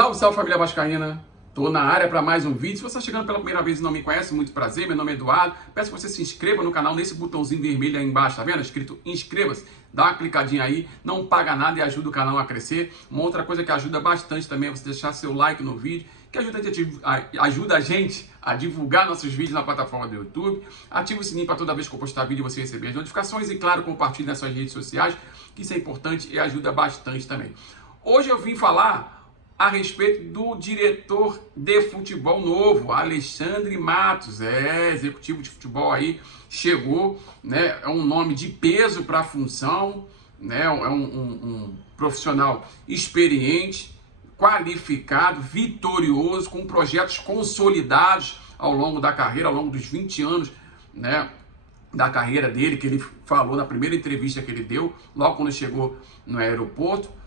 Salve, salve família vascaína! Tô na área para mais um vídeo. Se você está chegando pela primeira vez e não me conhece, muito prazer, meu nome é Eduardo. Peço que você se inscreva no canal nesse botãozinho vermelho aí embaixo, tá vendo? Escrito inscreva-se. Dá uma clicadinha aí, não paga nada e ajuda o canal a crescer. Uma outra coisa que ajuda bastante também é você deixar seu like no vídeo, que ajuda a gente a divulgar nossos vídeos na plataforma do YouTube. Ativa o sininho para toda vez que eu postar vídeo você receber as notificações e, claro, compartilhe nas suas redes sociais, que isso é importante e ajuda bastante também. Hoje eu vim falar a respeito do diretor de futebol novo, Alexandre Matos, executivo de futebol aí, chegou, né, é um nome de peso para a função, né, é um profissional experiente, qualificado, vitorioso, com projetos consolidados ao longo da carreira, ao longo dos 20 anos, né, da carreira dele, que ele falou na primeira entrevista que ele deu, logo quando chegou no aeroporto.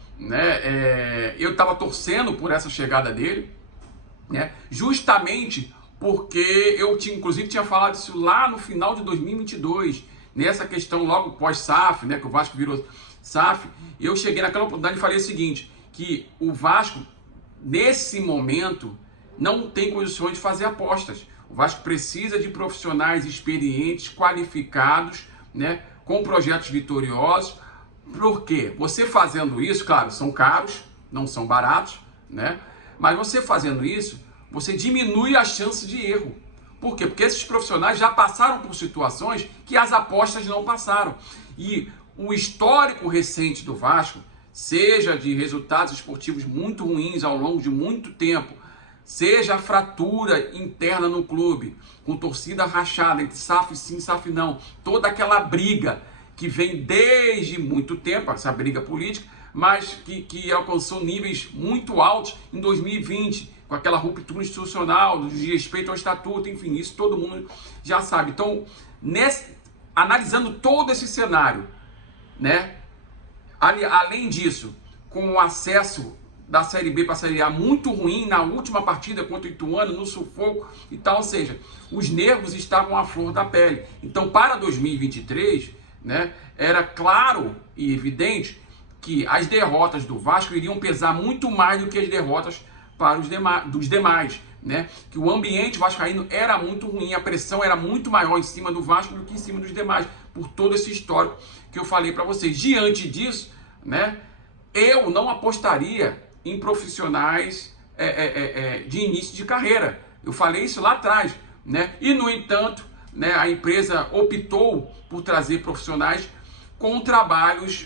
Eu estava torcendo por essa chegada dele, né, justamente porque eu inclusive tinha falado isso lá no final de 2022, nessa questão logo pós-SAF, né, que o Vasco virou SAF. Eu cheguei naquela oportunidade e falei o seguinte, que o Vasco, nesse momento, não tem condições de fazer apostas. O Vasco precisa de profissionais experientes, qualificados, né, com projetos vitoriosos. Por quê? Você fazendo isso, claro, são caros, não são baratos, né? Mas você fazendo isso, você diminui a chance de erro. Por quê? Porque esses profissionais já passaram por situações que as apostas não passaram. E o histórico recente do Vasco, seja de resultados esportivos muito ruins ao longo de muito tempo, seja a fratura interna no clube, com torcida rachada, entre SAF sim, SAF não, toda aquela briga que vem desde muito tempo, essa briga política, mas que alcançou níveis muito altos em 2020, com aquela ruptura institucional, de respeito ao estatuto, enfim, isso todo mundo já sabe. Então, analisando todo esse cenário, né, além disso, com o acesso da Série B para a Série A muito ruim na última partida contra o Ituano, no sufoco e tal, ou seja, os nervos estavam à flor da pele. Então, para 2023, né, era claro e evidente que as derrotas do Vasco iriam pesar muito mais do que as derrotas para dos demais, né? Que o ambiente vascaíno era muito ruim, a pressão era muito maior em cima do Vasco do que em cima dos demais, por todo esse histórico que eu falei para vocês. Diante disso, né, eu não apostaria em profissionais de início de carreira. Eu falei isso lá atrás, né? E, no entanto, né, a empresa optou por trazer profissionais com trabalhos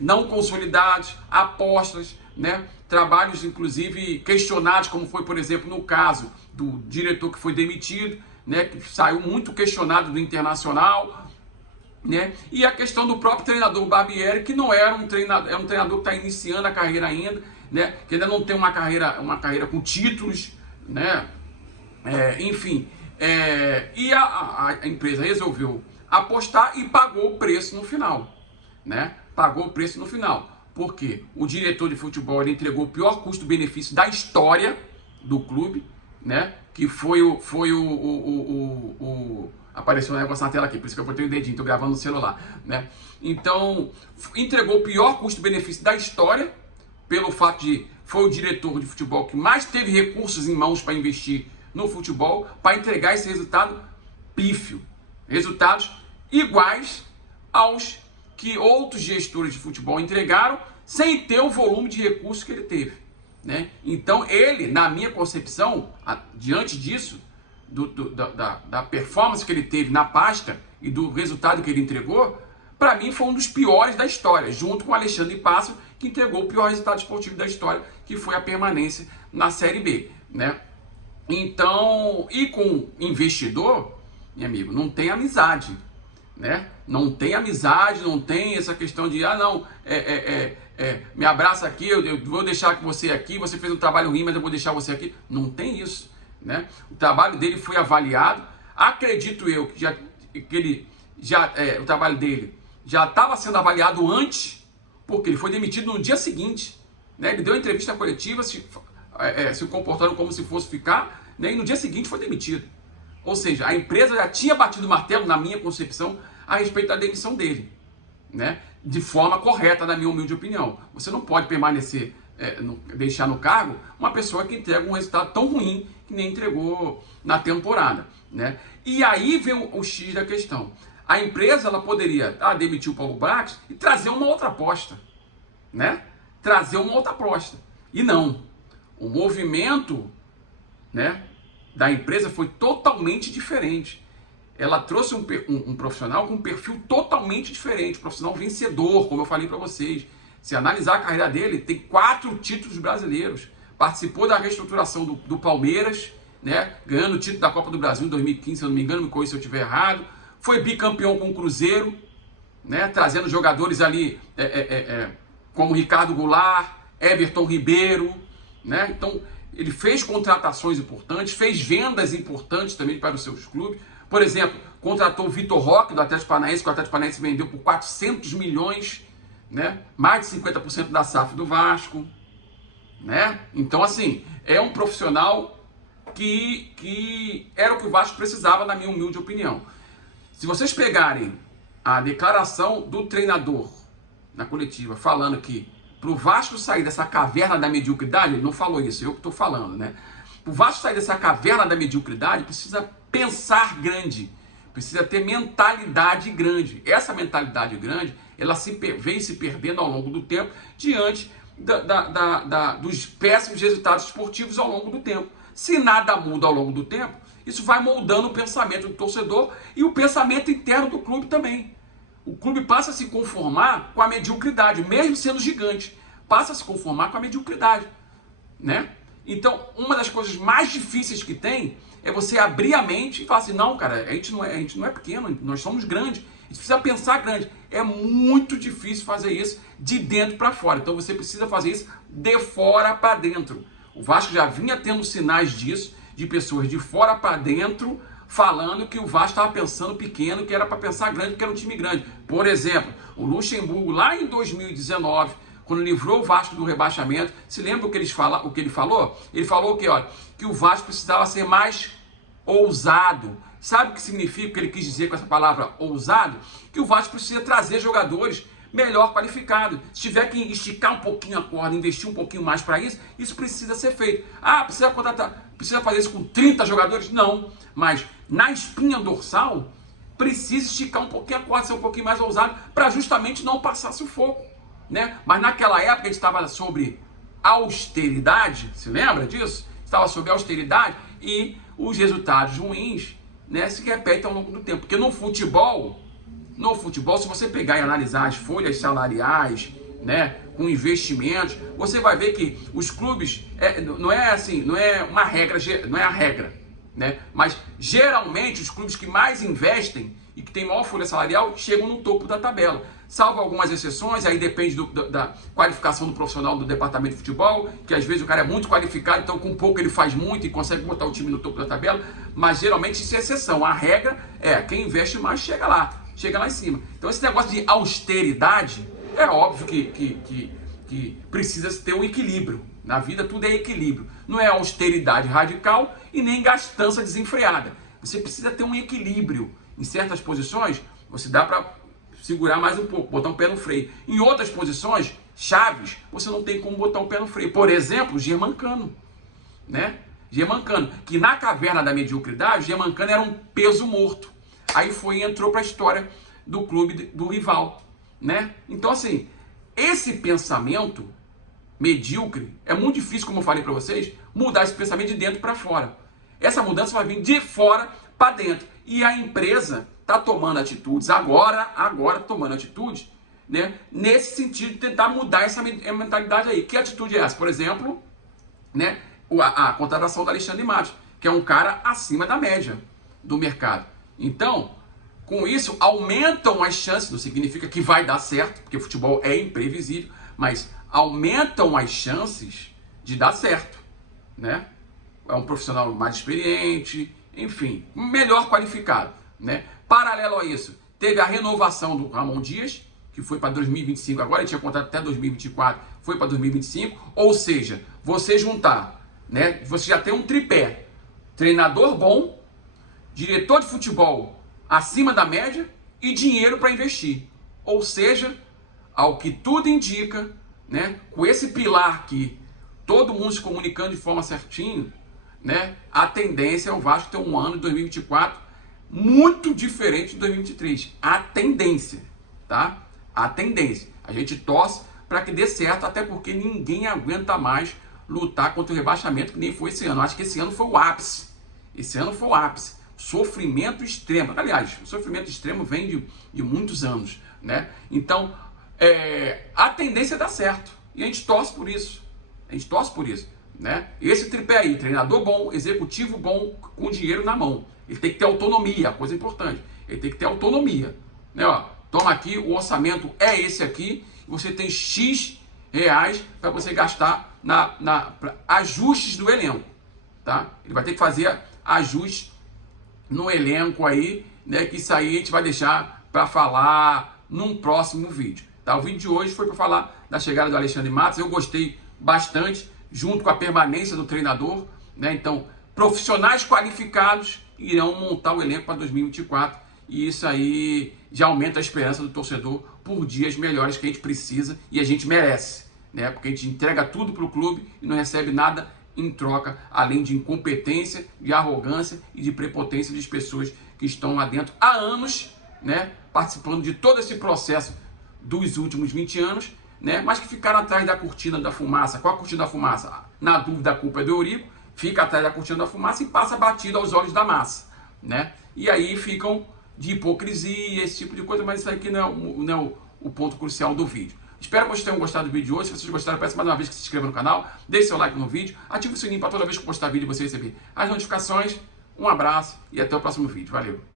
não consolidados, apostas, né, trabalhos inclusive questionados, como foi, por exemplo, no caso do diretor que foi demitido, né, que saiu muito questionado do Internacional, né, e a questão do próprio treinador Barbieri, que não era um treinador, é um treinador que está iniciando a carreira ainda, né, que ainda não tem uma carreira com títulos, né, enfim. E a empresa resolveu apostar e pagou o preço no final, né? Pagou o preço no final. Porque o diretor de futebol ele entregou o pior custo-benefício da história do clube, né? Que foi apareceu um negócio na tela aqui, por isso que eu botei o dedinho, tô gravando no celular, né? Então, entregou o pior custo-benefício da história, pelo fato de foi o diretor de futebol que mais teve recursos em mãos para investir no futebol, para entregar esse resultado pífio. Resultados iguais aos que outros gestores de futebol entregaram, sem ter o volume de recursos que ele teve, né? Então ele, na minha concepção, diante disso, da performance que ele teve na pasta e do resultado que ele entregou, para mim foi um dos piores da história, junto com o Alexandre Pássaro, que entregou o pior resultado esportivo da história, que foi a permanência na Série B, né? Então, e com investidor, meu amigo, não tem amizade, né? Não tem amizade, não tem essa questão de, me abraça aqui, eu vou deixar você aqui, você fez um trabalho ruim, mas eu vou deixar você aqui. Não tem isso, né? O trabalho dele foi avaliado, acredito eu o trabalho dele já estava sendo avaliado antes, porque ele foi demitido no dia seguinte, né? Ele deu entrevista coletiva, se comportando como se fosse ficar, né? E no dia seguinte foi demitido. Ou seja, a empresa já tinha batido o martelo, na minha concepção, a respeito da demissão dele, né? De forma correta, na minha humilde opinião. Você não pode permanecer deixar no cargo uma pessoa que entrega um resultado tão ruim que nem entregou na temporada, né? E aí vem o X da questão. A empresa ela poderia demitir o Paulo Brax e trazer uma outra aposta, né? Trazer uma outra aposta. E não. O movimento, né, da empresa foi totalmente diferente. Ela trouxe um profissional com um perfil totalmente diferente, um profissional vencedor, como eu falei para vocês. Se analisar a carreira dele, tem 4 títulos brasileiros. Participou da reestruturação do Palmeiras, né, ganhando o título da Copa do Brasil em 2015, se eu não me engano, me corrija se eu estiver errado. Foi bicampeão com o Cruzeiro, né, trazendo jogadores ali como Ricardo Goulart, Everton Ribeiro, né? Então, ele fez contratações importantes, fez vendas importantes também para os seus clubes. Por exemplo, contratou o Vitor Roque do Atlético Paranaense, que o Atlético Paranaense vendeu por 400 milhões, né? Mais de 50% da SAF do Vasco, né? Então, assim, é um profissional que era o que o Vasco precisava, na minha humilde opinião. Se vocês pegarem a declaração do treinador na coletiva, falando que para o Vasco sair dessa caverna da mediocridade, ele não falou isso, eu que estou falando, né? Para o Vasco sair dessa caverna da mediocridade, precisa pensar grande, precisa ter mentalidade grande. Essa mentalidade grande, ela vem se perdendo ao longo do tempo, diante dos péssimos resultados esportivos ao longo do tempo. Se nada muda ao longo do tempo, isso vai moldando o pensamento do torcedor e o pensamento interno do clube também. O clube passa a se conformar com a mediocridade, mesmo sendo gigante. Passa a se conformar com a mediocridade, né? Então, uma das coisas mais difíceis que tem é você abrir a mente e falar assim, não, cara, a gente não é pequeno, nós somos grandes. A gente precisa pensar grande. É muito difícil fazer isso de dentro para fora. Então, você precisa fazer isso de fora para dentro. O Vasco já vinha tendo sinais disso, de pessoas de fora para dentro, falando que o Vasco estava pensando pequeno, que era para pensar grande, que era um time grande. Por exemplo, o Luxemburgo, lá em 2019, quando livrou o Vasco do rebaixamento, se lembra o que ele falou? Ele falou que o Vasco precisava ser mais ousado. Sabe o que significa, o que ele quis dizer com essa palavra ousado? Que o Vasco precisa trazer jogadores melhor qualificados. Se tiver que esticar um pouquinho a corda, investir um pouquinho mais para isso, isso precisa ser feito. Precisa contratar, precisa fazer isso com 30 jogadores? Não. Mas na espinha dorsal, precisa esticar um pouquinho a corda, ser um pouquinho mais ousado, para justamente não passar sufoco, né? Mas naquela época a gente estava sobre austeridade, se lembra disso? Estava sobre austeridade e os resultados ruins, né, se repetem ao longo do tempo. Porque no futebol, se você pegar e analisar as folhas salariais, né, com investimentos, você vai ver que os clubes, não é uma regra, não é a regra, né, mas geralmente os clubes que mais investem e que tem maior folha salarial chegam no topo da tabela. Salvo algumas exceções, aí depende da qualificação do profissional do departamento de futebol, que às vezes o cara é muito qualificado, então com pouco ele faz muito e consegue botar o time no topo da tabela, mas geralmente isso é exceção. A regra é quem investe mais chega lá em cima. Então esse negócio de austeridade, é óbvio que precisa ter um equilíbrio. Na vida tudo é equilíbrio. Não é austeridade radical e nem gastança desenfreada. Você precisa ter um equilíbrio. Em certas posições, você dá para segurar mais um pouco, botar um pé no freio. Em outras posições, chaves, você não tem como botar um pé no freio. Por exemplo, Germancano, né? Germancano, que na caverna da mediocridade, Germancano era um peso morto. Aí entrou para a história do clube do rival, né? Então, assim, esse pensamento medíocre, é muito difícil, como eu falei para vocês, mudar esse pensamento de dentro para fora. Essa mudança vai vir de fora para dentro. E a empresa está tomando atitudes, agora tomando atitudes, né, nesse sentido de tentar mudar essa mentalidade aí. Que atitude é essa? Por exemplo, né, a contratação do Alexandre Matos, que é um cara acima da média do mercado. Então, com isso, aumentam as chances, não significa que vai dar certo, porque o futebol é imprevisível, mas aumentam as chances de dar certo, né? É um profissional mais experiente, enfim, melhor qualificado, né? Paralelo a isso, teve a renovação do Ramon Dias, que foi para 2025, agora ele tinha contrato até 2024, foi para 2025, ou seja, você juntar, né? Você já tem um tripé, treinador bom, diretor de futebol acima da média e dinheiro para investir. Ou seja, ao que tudo indica, né, com esse pilar aqui, todo mundo se comunicando de forma certinho, né, a tendência é o Vasco ter um ano de 2024 muito diferente de 2023. A tendência, tá? A tendência. A gente torce para que dê certo, até porque ninguém aguenta mais lutar contra o rebaixamento, que nem foi esse ano. Acho que esse ano foi o ápice. Esse ano foi o ápice. Sofrimento extremo. Aliás, o sofrimento extremo vem de muitos anos, né? Então, a tendência é dar certo. E a gente torce por isso. A gente torce por isso, né? Esse tripé aí, treinador bom, executivo bom, com dinheiro na mão. Ele tem que ter autonomia, coisa importante. Ele tem que ter autonomia, né? Ó, toma aqui, o orçamento é esse aqui, você tem X reais para você gastar pra ajustes do elenco, tá? Ele vai ter que fazer ajustes no elenco aí, né? Que isso aí a gente vai deixar para falar num próximo vídeo, tá? O vídeo de hoje foi para falar da chegada do Alexandre Matos. Eu gostei bastante, junto com a permanência do treinador, né? Então, profissionais qualificados irão montar o elenco para 2024 e isso aí já aumenta a esperança do torcedor por dias melhores que a gente precisa e a gente merece, né? Porque a gente entrega tudo para o clube e não recebe nada em troca, além de incompetência, de arrogância e de prepotência das pessoas que estão lá dentro há anos, né? Participando de todo esse processo dos últimos 20 anos, né? Mas que ficaram atrás da cortina da fumaça. Qual a cortina da fumaça? Na dúvida, a culpa é do Eurico, fica atrás da cortina da fumaça e passa batido aos olhos da massa, né? E aí ficam de hipocrisia, esse tipo de coisa, mas isso aqui não é o ponto crucial do vídeo. Espero que vocês tenham gostado do vídeo de hoje. Se vocês gostaram, peço mais uma vez que se inscreva no canal, deixe seu like no vídeo, ative o sininho para toda vez que eu postar vídeo você receber as notificações. Um abraço e até o próximo vídeo. Valeu!